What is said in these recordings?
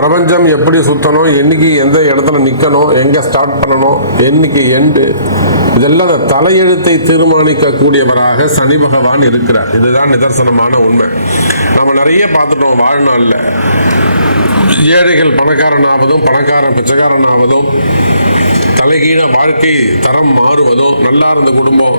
பிரபஞ்சம் எப்படி சுத்தணும் என்னைக்கு எந்த இடத்துல நிற்கணும் எங்கே ஸ்டார்ட் பண்ணணும் என்னைக்கு எண்டு இதெல்லாம் அந்த தலையெழுத்தை தீர்மானிக்கக்கூடியவராக சனி பகவான் இருக்கிறார். இதுதான் நிதர்சனமான உண்மை. நம்ம நிறைய பார்த்துட்டோம் வாழ்நாளில். ஏழைகள் பணக்காரனாவதும் பணக்காரன் பிச்சைக்காரன் ஆவதும் தலைகீழ வாழ்க்கை தரம் மாறுவதும் நல்லா இருந்த குடும்பம்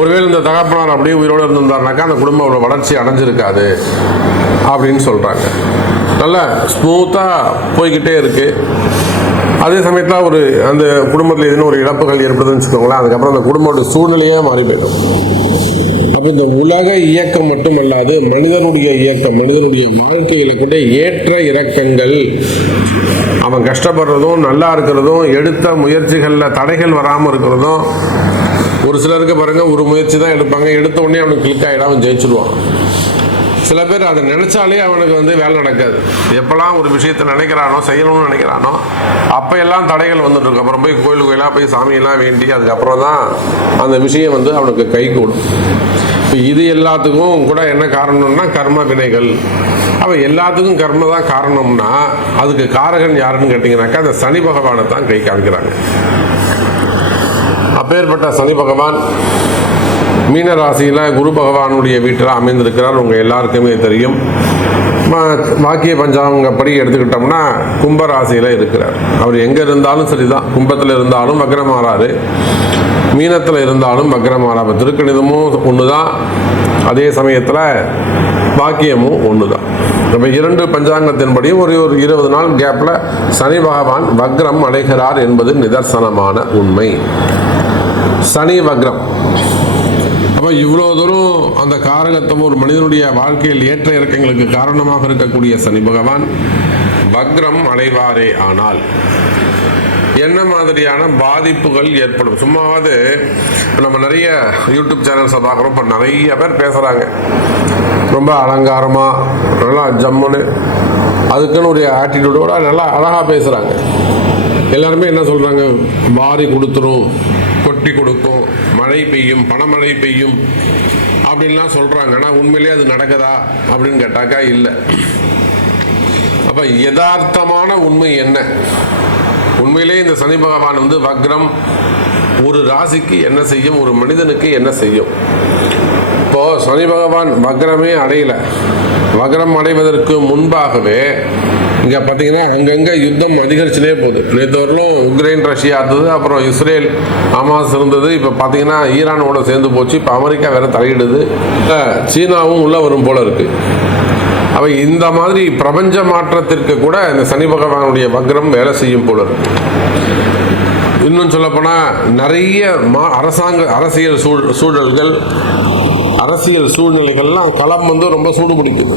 ஒருவேளை இந்த தகப்பனார் அப்படியே உயிரோடு இருந்திருந்தாருனாக்கா அந்த குடும்பம் அவ்வளோ வளர்ச்சி அடைஞ்சிருக்காது அப்படின்னு சொல்கிறாங்க நல்லா ஸ்மூத்தாக போய்கிட்டே இருக்குது அதே சமயத்தில் ஒரு அந்த குடும்பத்தில் எதுன்னு ஒரு இழப்புகள் ஏற்படுதுன்னு வச்சுக்கோங்களேன் அதுக்கப்புறம் அந்த குடும்பத்தோட சூழ்நிலையே மாறி போயிடும். அப்போ இந்த உலக இயக்கம் மட்டுமல்லாது மனிதனுடைய இயக்கம் மனிதனுடைய வாழ்க்கையில கூட ஏற்ற இறக்கங்கள். அவன் கஷ்டப்படுறதும் நல்லா இருக்கிறதும் எடுத்த முயற்சிகளில் தடைகள் வராமல் இருக்கிறதும் ஒரு சிலருக்கு பாருங்க ஒரு முயற்சி தான் எடுப்பாங்க. எடுத்த உடனே அவனுக்கு கிளிக் ஆகிடும் அவன் ஜெயிச்சிருவான். சில பேர் அதை நினைச்சாலே அவனுக்கு வந்து வேலை நடக்காது. எப்பெல்லாம் ஒரு விஷயத்தை நினைக்கிறானோ செய்யணும்னு நினைக்கிறானோ அப்போ எல்லாம் தடைகள் வந்துட்டு அப்புறம் போய் கோயில் கோயிலாக போய் சாமியெல்லாம் வேண்டி அதுக்கப்புறம் தான் அந்த விஷயம் வந்து அவனுக்கு கை கூடும் இப்போ இது எல்லாத்துக்கும் கூட என்ன காரணம்னா கர்ம வினைகள். அப்போ எல்லாத்துக்கும் கர்ம தான் காரணம்னா அதுக்கு காரகன் யாருன்னு கேட்டிங்கனாக்கா அந்த சனி பகவானை தான் கை காமிக்கிறாங்க. அப்பேற்பட்ட சனி பகவான் மீன ராசியில் குரு பகவானுடைய வீட்டில் அமைந்திருக்கிறார். உங்கள் எல்லாருக்குமே தெரியும். வாக்கிய பஞ்சாங்கப்படி எடுத்துக்கிட்டோம்னா கும்ப ராசியில் இருக்கிறார். அவர் எங்கே இருந்தாலும் சரிதான். கும்பத்தில் இருந்தாலும் வக்ரமாறாரு. மீனத்தில் இருந்தாலும் வக்ரமாறாரு. திருக்கணிதமும் ஒன்று தான் அதே சமயத்தில் வாக்கியமும் ஒன்று தான் இப்போ இரண்டு பஞ்சாங்கத்தின்படியும் ஒரு ஒரு இருபது நாள் கேப்பில் சனி பகவான் வக்ரம் அடைகிறார் என்பது நிதர்சனமான உண்மை. சனி வக்ரம். அப்போ இவ்வளோ தூரம் அந்த காரகத்துவம் ஒரு மனிதனுடைய வாழ்க்கையில் ஏற்ற இறக்கங்களுக்கு காரணமாக இருக்கக்கூடிய சனி பகவான் வக்ரம் அடைவாரே ஆனால் என்ன மாதிரியான பாதிப்புகள் ஏற்படும்? சும்மாவது நம்ம நிறைய யூடியூப் சேனல்ஸை பார்க்குறோம். இப்போ நிறைய பேர் பேசுகிறாங்க ரொம்ப அலங்காரமாக நல்லா ஜம்முன்னு அதுக்குன்னு ஒரு ஆட்டிடியூடோட நல்லா அழகாக பேசுகிறாங்க எல்லாருமே என்ன சொல்கிறாங்க வாரி கொடுத்துரும் கொட்டி கொடுக்கும். மழை பெய்யும் பணமழை பெய்யும் அப்படின்லாம் சொல்கிறாங்க ஆனால் உண்மையிலே அது நடக்குதா அப்படின்னு கேட்டாக்கா இல்லை. அப்போ யதார்த்தமான உண்மை என்ன? உண்மையிலே இந்த சனி பகவான் வந்து வக்ரம் ஒரு ராசிக்கு என்ன செய்யும் ஒரு மனிதனுக்கு என்ன செய்யும்? இப்போது சனி பகவான் வக்ரமே அடையலை. வக்ரம் அடைவதற்கு முன்பாகவே இங்கே பார்த்தீங்கன்னா அங்கங்கே யுத்தம் அதிகரிச்சுனே போகுது. நேற்று வரலும் உக்ரைன் ரஷ்யா இருந்தது அப்புறம் இஸ்ரேல் ஹமாஸ் இருந்தது. இப்போ பார்த்தீங்கன்னா ஈரானோட சேர்ந்து போச்சு. இப்போ அமெரிக்கா வேற தலையிடுது. சீனாவும் உள்ள வரும் போல இருக்கு. அவை இந்த மாதிரி பிரபஞ்ச மாற்றத்திற்கு கூட இந்த சனி பகவானுடைய வக்ரம் வேலை செய்யும் போல இருக்கு. இன்னும் சொல்லப்போனால் நிறைய மா அரசாங்க அரசியல் சூழ் சூழல்கள் அரசியல் சூழ்நிலைகள்லாம் களம் வந்து ரொம்ப சூடு பிடிக்குது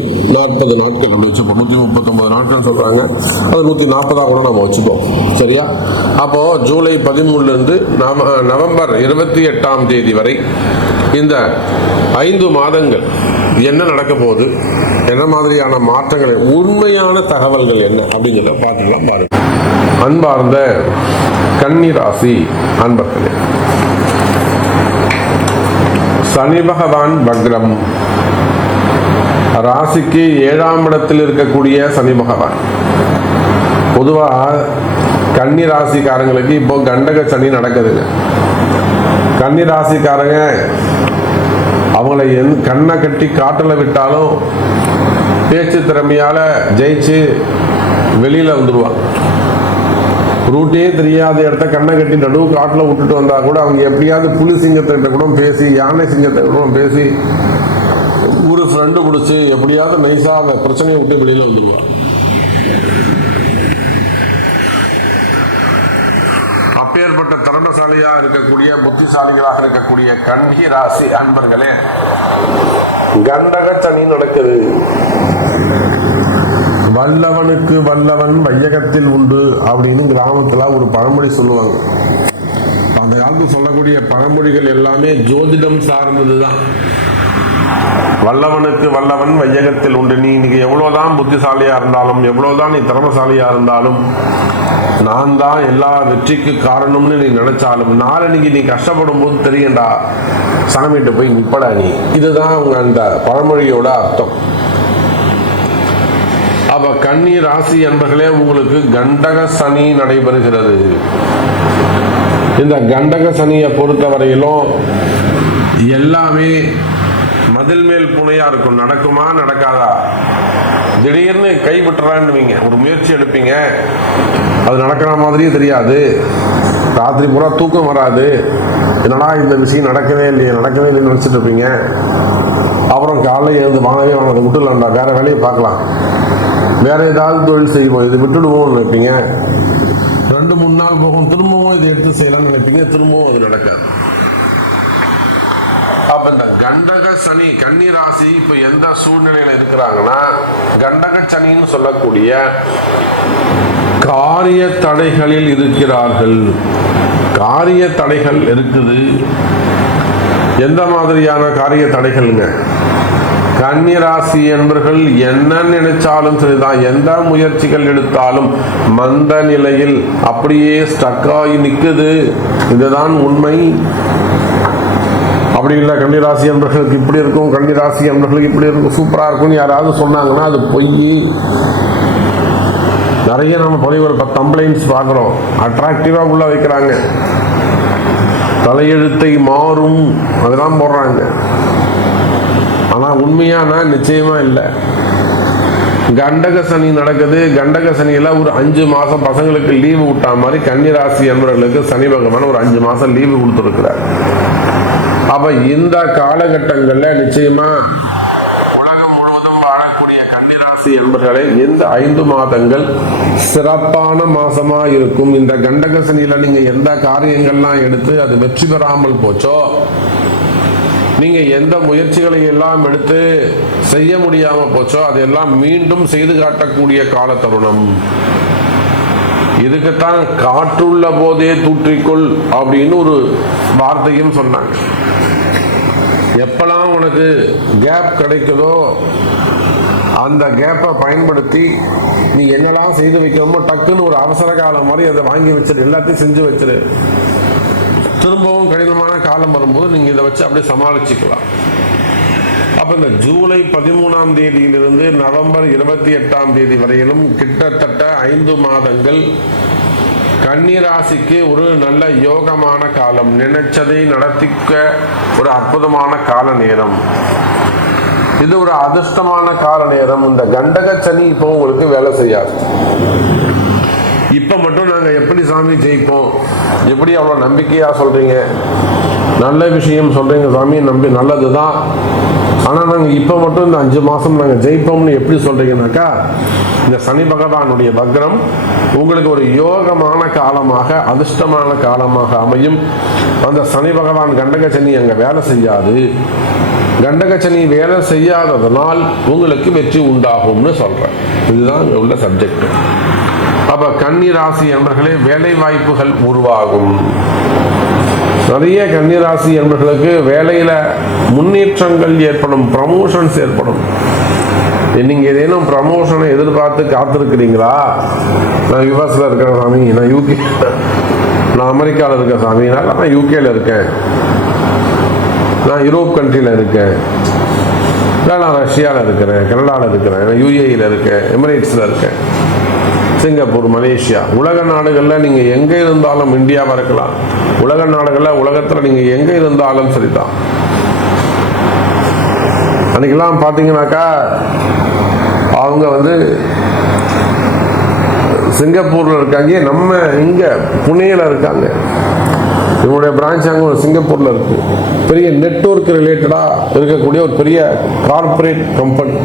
நாற்பது நாட்கள் அப்படி வச்சுப்போம். நூற்றி முப்பத்தொம்பது நாட்கள் சொல்கிறாங்க அது நூற்றி நாற்பதாக கூட நம்ம வச்சுப்போம். சரியா? அப்போது ஜூலை பதிமூணுலேருந்து நவ நவம்பர் இருபத்தி எட்டாம் தேதி வரை இந்த ஐந்து மாதங்கள் என்ன நடக்க போகுது? என்ன மாதிரியான மாற்றங்கள் உண்மையான தகவல்கள் என்ன அப்படிங்கிறத பார்த்துக்கலாம் பாருங்க. அன்பார்ந்த கன்னிராசி அன்பர்களே சனி பகவான் பக்ரம் ராசிக்கு ஏழாம் இடத்தில் இருக்கக்கூடிய சனி பகவான். பொதுவாக கன்னி ராசிக்காரங்களுக்கு இப்போ கண்டக சனி நடக்குதுங்க. கன்னி ராசிக்காரங்க அவங்கள எந் கண்ணை கட்டி காட்டில் விட்டாலும் பேச்சு திறமையால் ஜெயிச்சு வெளியில் வந்துடுவாங்க ரூட்டே தெரியாத இடத்த கண்ணை கட்டி நடுவு காட்டில் விட்டுட்டு வந்தால் கூட அவங்க எப்படியாவது புலி சிங்கத்திட்ட கூட பேசி யானை சிங்கத்தை கூட பேசி ஒரு ஃப்ரெண்டு பிடிச்சி எப்படியாவது நைஸாக அவன் பிரச்சனையை விட்டு வெளியில் வந்துடுவான் அப்பேற்பட்ட திறமசாலியாக இருக்கக்கூடிய புத்திசாலிகளாக இருக்கக்கூடிய கன்கி ராசி அன்பர்களே கண்டக சனி நடக்குது. வல்லவனுக்கு வல்லவன் வையகத்தில் உண்டு அப்படின்னு கிராமத்தில் ஒரு பழமொழி சொல்லுவாங்க. அந்த காலத்தில் சொல்லக்கூடிய பழமொழிகள் எல்லாமே ஜோதிடம் சார்ந்தது தான் வல்லவனுக்கு வல்லவன் வையகத்தில் உண்டு. நீ இன்னைக்கு எவ்வளவுதான் புத்திசாலியா இருந்தாலும் எவ்வளவுதான் நீ திறமசாலியா இருந்தாலும் நான் தான் எல்லா வெற்றிக்கு காரணம்னு நீ நினைச்சாலும் நாளன்னைக்கு நீ கஷ்டப்படும் போது தெரியும்டா சாமிகிட்ட போய் நிப்படா நீ. இதுதான் உங்க அந்த பழமொழியோட அர்த்தம். அப்ப கன்னி ராசி என்பர்களே உங்களுக்கு கண்டக சனி நடைபெறுகிறது. இந்த கண்டக சனியை பொறுத்தவரையிலும் எல்லாமே மதில் மேல் புனையா இருக்கும். நடக்குமா நடக்காதா? திடீர்னு கைவிட்டுறான்னுவீங்க. ஒரு முயற்சி எடுப்பீங்க. அது நடக்கிற மாதிரியே தெரியாது. ராத்திரி பூரா தூக்கம் வராது. என்னடா இந்த விஷயம் நடக்கவே இல்லையே நடக்கவே இல்லைன்னு நினச்சிட்டு இருப்பீங்க. அப்புறம் காலைல எழுந்து வாங்கவே வாங்க அதை விட்டுலாம்டா வேற வேலையை பார்க்கலாம். வேற ஏதாவது தொழில் செய்வோம் இது விட்டுடுவோம்னு நினைப்பீங்க. ரெண்டு மூணு நாள் போகும். திரும்பவும் இதை எடுத்து செய்யலாம்னு நினைப்பீங்க. திரும்பவும் அது நடக்காது. அப்ப கண்டக சனி கன்னி ராசி இப்ப எந்த சூழ்நிலையில இருக்கிறாங்கன்னா கண்டக சனின்னு சொல்லக்கூடிய காரிய தடைகளில் இருக்கிறார்கள். காரிய தடைகள் இருக்குது. எந்த மாதிரியான காரிய தடைகள்ங்க? கன்னிராசி என்பர்கள் என்ன நினைச்சாலும் சரிதான். எந்த முயற்சிகள் எடுத்தாலும் மந்த நிலையில் அப்படியே ஸ்டக்காகி நிக்குது. இதுதான் உண்மை. அப்படி இல்லை கன்னிராசி அன்பர்களுக்கு இப்படி இருக்கும் கன்னிராசி அன்பர்களுக்கு இப்படி இருக்கும் சூப்பராக இருக்கும்னு யாராவது சொன்னாங்கன்னா அது பொய். நிறைய நம்ம பதிவுகள் இப்போ கம்ப்ளைண்ட்ஸ் பார்க்குறோம். அட்ராக்டிவாக உள்ள வைக்கிறாங்க. தலையெழுத்தை மாறும் அதெல்லாம் போடுறாங்க. ஆனால் உண்மையானா நிச்சயமாக இல்லை. கண்டக சனி நடக்குது. கண்டக சனியில் ஒரு அஞ்சு மாதம் பசங்களுக்கு லீவு விட்டா மாதிரி கன்னிராசி அன்பர்களுக்கு சனி பகவான் ஒரு அஞ்சு மாதம் லீவு கொடுத்துருக்கிறார். அப்ப இந்த காலகட்டங்கள்ல நிச்சயமா உலகம் முழுவதும் வாழக்கூடிய கன்னிராசி என்பவர்களே இந்த ஐந்து மாதங்கள் சிறப்பான மாசமா இருக்கும். இந்த கண்டகசனியில நீங்க எந்த காரியங்கள்லாம் எடுத்து அது வெற்றி பெறாமல் போச்சோ நீங்க எந்த முயற்சிகளை எல்லாம் எடுத்து செய்ய முடியாம போச்சோ அதையெல்லாம் மீண்டும் செய்து காட்டக்கூடிய கால தருணம் இதுக்குத்தான் காற்றுள்ள போதே தூற்றிக்கொள் அப்படின்னு ஒரு வார்த்தையும் சொன்னாங்க. எப்பெல்லாம் உனக்கு கேப் கிடைக்குதோ அந்த கேப்பை பயன்படுத்தி நீ என்னெல்லாம் செய்து வைக்கணுமோ டக்குன்னு ஒரு அவசர காலம் மாதிரி அதை வாங்கி வச்சிரு எல்லாத்தையும் செஞ்சு வச்சிரு. திரும்பவும் கடினமான காலம் வரும்போது நீங்கள் இதை வச்சு அப்படியே சமாளிச்சுக்கலாம். அப்ப இந்த ஜூலை பதிமூணாம் தேதியிலிருந்து நவம்பர் இருபத்தி எட்டாம் தேதி வரையிலும் கிட்டத்தட்ட ஐந்து மாதங்கள் கன்னிராசிக்கு ஒரு நல்ல யோகமான காலம். நினைச்சதை நடத்திக்க ஒரு அற்புதமான கால நேரம். இது ஒரு அதிர்ஷ்டமான கால நேரம். இந்த கண்டக சனி இப்போ உங்களுக்கு வேலை செய்யாது. இப்போ மட்டும் நாங்கள் எப்படி சாமி ஜெயிப்போம்? எப்படி அவ்வளோ நம்பிக்கையாக சொல்கிறீங்க நல்ல விஷயம் சொல்கிறீங்க சாமி. நம்பி நல்லது தான் இப்போ மட்டும் இந்த அஞ்சு மாதம் நாங்கள் ஜெயிப்போம்னு எப்படி சொல்கிறீங்கனாக்கா இந்த சனி பகவானுடைய வக்ரம் உங்களுக்கு ஒரு யோகமான காலமாக அதிர்ஷ்டமான காலமாக அமையும். அந்த சனி பகவான் கண்டக சனி அங்கே வேலை செய்யாது. கண்டக சனி வேலை செய்யாததனால் உங்களுக்கு வெற்றி உண்டாகும்னு சொல்கிறேன் இதுதான் இங்க உள்ள சப்ஜெக்ட் அப்ப கன்னி ராசி என்பர்களே வேலை வாய்ப்புகள் உருவாகும். நிறைய கன்னிராசி என்பர்களுக்கு வேலையில் முன்னேற்றங்கள் ஏற்படும் ப்ரமோஷன்ஸ் ஏற்படும். நீங்கள் ஏதேனும் ப்ரமோஷனை எதிர்பார்த்து காத்திருக்கிறீங்களா? நான் யுஎஸ்ல இருக்கிற சாமி நான் யூகே நான் அமெரிக்காவில் இருக்கேன் சாமி நான் யூகேல இருக்கேன். நான் யூரோப் கண்ட்ரியில் இருக்கேன். இல்லை நான் ரஷ்யாவில் இருக்கிறேன் கனடாவில் இருக்கிறேன் நான் யூஏயில் இருக்கேன் எமிரேட்ஸில் இருக்கேன். Singapore Malaysia. உலக நாடுகளில் நீங்கள் எங்கே இருந்தாலும் இந்தியாவாக இருக்கலாம் உலக நாடுகளில் உலகத்தில் நீங்கள் எங்கே இருந்தாலும் சரிதான். அன்றைக்கெல்லாம் பார்த்தீங்கன்னாக்கா அவங்க வந்து சிங்கப்பூரில் இருக்காங்க. நம்ம இங்கே புனேயில் இருக்காங்க. இவங்களுடைய பிரான்ச் அங்கே ஒரு சிங்கப்பூரில் இருக்குது பெரிய நெட்ஒர்க் ரிலேட்டடாக இருக்கக்கூடிய ஒரு பெரிய கார்ப்பரேட் கம்பெனி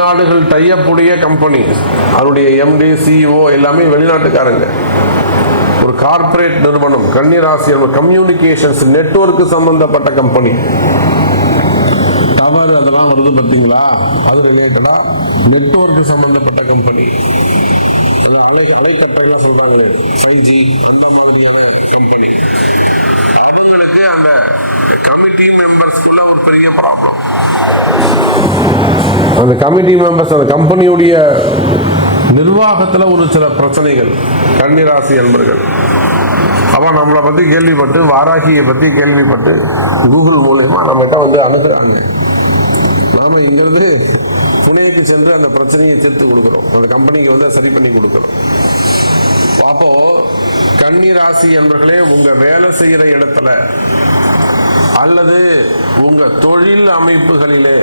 வெளிநாடுகள் டையப்புடைய கம்பெனி அதனுடைய எம்டி சிஇஓ எல்லாமே வெளிநாட்டுக்காரங்க. ஒரு கார்ப்பரேட் நிறுவனம் கன்னிராசி கம்யூனிகேஷன்ஸ் நெட்வொர்க் சம்பந்தப்பட்ட கம்பெனி டவர் அதெல்லாம் வருது பார்த்தீங்களா? அது ரிலேட்டடாக நெட்வொர்க் சம்பந்தப்பட்ட கம்பெனி அலை அலைக்கட்டைலாம் சொல்றாங்களே. ஃபைவ் ஜி அந்த மாதிரியான கம்பெனி அந்த கமிட்டி மெம்பர்ஸ் அந்த கம்பெனியுடைய நிர்வாகத்தில் ஒரு சில பிரச்சனைகள் கன்னிராசி அன்பர்கள். அவன் நம்மளை பற்றி கேள்விப்பட்டு வாராகியை பற்றி கேள்விப்பட்டு கூகுள் மூலயமா நம்மகிட்ட வந்து அனுப்புகிறாங்க நாம் இங்கிருந்து புனேக்கு சென்று அந்த பிரச்சனையை தீர்த்து கொடுக்குறோம். அந்த கம்பெனிக்கு வந்து சரி பண்ணி கொடுக்குறோம். அப்போ கன்னி ராசி என்பர்களே உங்க வேலை செய்கிற இடத்துல அல்லது உங்க தொழில் அமைப்புகளிலே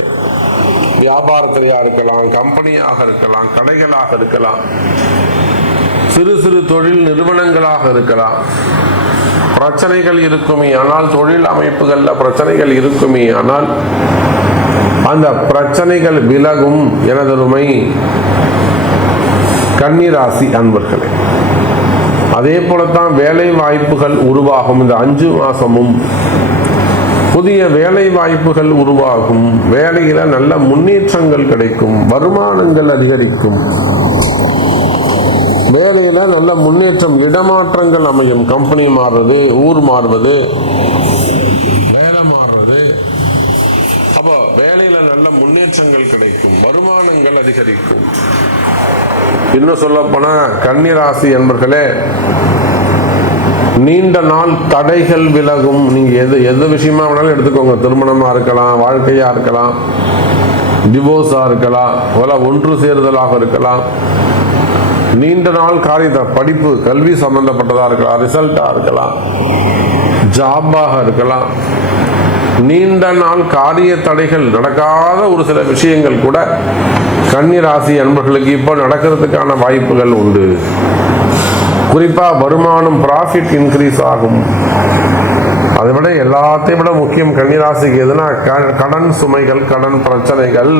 வியாபாரத்திலையா இருக்கலாம் கம்பெனியாக இருக்கலாம் கடைகளாக இருக்கலாம் சிறு சிறு தொழில் நிறுவனங்களாக இருக்கலாம். பிரச்சனைகள் இருக்குமே ஆனால் தொழில் அமைப்புகள்ல பிரச்சனைகள் இருக்குமே ஆனால் அந்த பிரச்சனைகள் விலகும் எனதருமை கன்னிராசி அன்பர்களே. அதே போலத்தான் வேலை வாய்ப்புகள் உருவாகும். இந்த அஞ்சு மாசமும் புதிய வேலை வாய்ப்புகள் உருவாகும். வேலையில நல்ல முன்னேற்றங்கள் கிடைக்கும். வருமானங்கள் அதிகரிக்கும். வேலையில நல்ல முன்னேற்றம் இடமாற்றங்கள் அமையும். கம்பெனி மாறுறது ஊர் மாறுவது வேலை மாறுறது. அப்போ வேலையில நல்ல முன்னேற்றங்கள் கிடைக்கும். வருமானங்கள் அதிகரிக்கும். இன்னும் சொல்ல போனா கன்னிராசி என்பர்களே நீண்ட நாள் தடைகள் விலகும். நீங்க எது எந்த விஷயமா வேணாலும் எடுத்துக்கோங்க. திருமணமா இருக்கலாம் வாழ்க்கையா இருக்கலாம் டிவோர்ஸா இருக்கலாம் அதெல்லாம் ஒன்று சேருதலாக இருக்கலாம். நீண்ட நாள் காரிய படிப்பு கல்வி சம்பந்தப்பட்டதா இருக்கலாம் ரிசல்ட்டா இருக்கலாம் ஜாபாக இருக்கலாம். நீண்ட நாள் காரிய தடைகள் நடக்காத ஒரு சில விஷயங்கள் கூட கன்னி ராசி அன்பர்களுக்கு இப்போ நடக்கிறதுக்கான வாய்ப்புகள் உண்டு. குறிப்பாக வருமானம் ப்ராஃபிட் இன்க்ரீஸ் ஆகும். அதை விட எல்லாத்தையும் விட முக்கியம் கன்னிராசிக்கு எதுனா கடன் சுமைகள் கடன் பிரச்சனைகள்.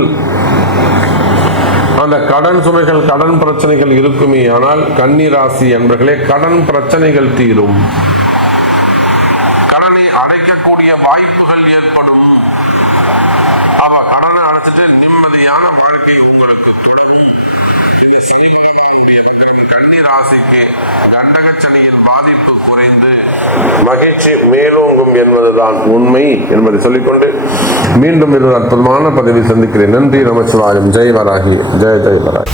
அந்த கடன் சுமைகள் கடன் பிரச்சனைகள் இருக்குமே ஆனால் கன்னிராசி என்பர்களே கடன் பிரச்சனைகள் தீரும். கடனை அடைக்கக்கூடிய வாய்ப்புகள் ஏற்படும். அவ கடனை அடைச்சிட்டு நிம்மதியான வாழ்க்கை உங்களுக்கு தொடரும் இந்த சினிமாவுடைய கன்னி ராசிக்கு கண்டகச்சடியின் பாதிப்பு குறைந்து மகிழ்ச்சி மேலோங்கும் என்பதுதான் உண்மை என்பதை சொல்லிக்கொண்டு மீண்டும் ஒரு அற்புதமான பதவி சந்திக்கிறேன். நன்றி நமச்சிவாயம். ஜெய் வராகி ஜெய ஜெய் வராகி